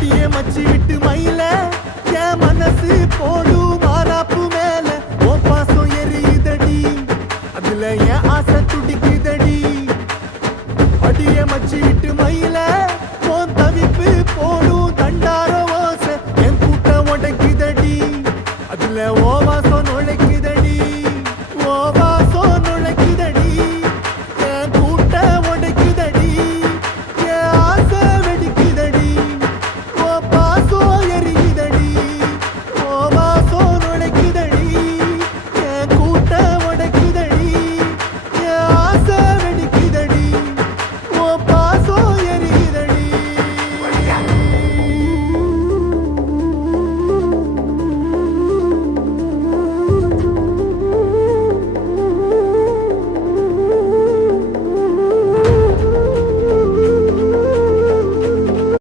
அடியே மச்சி விட்டு மயில என் மனசு போடு மாறாப்பு மேல ஓ பாசம் எரியுதடி அதுல என் ஆசை துடிக்குதடி அடியே மச்சி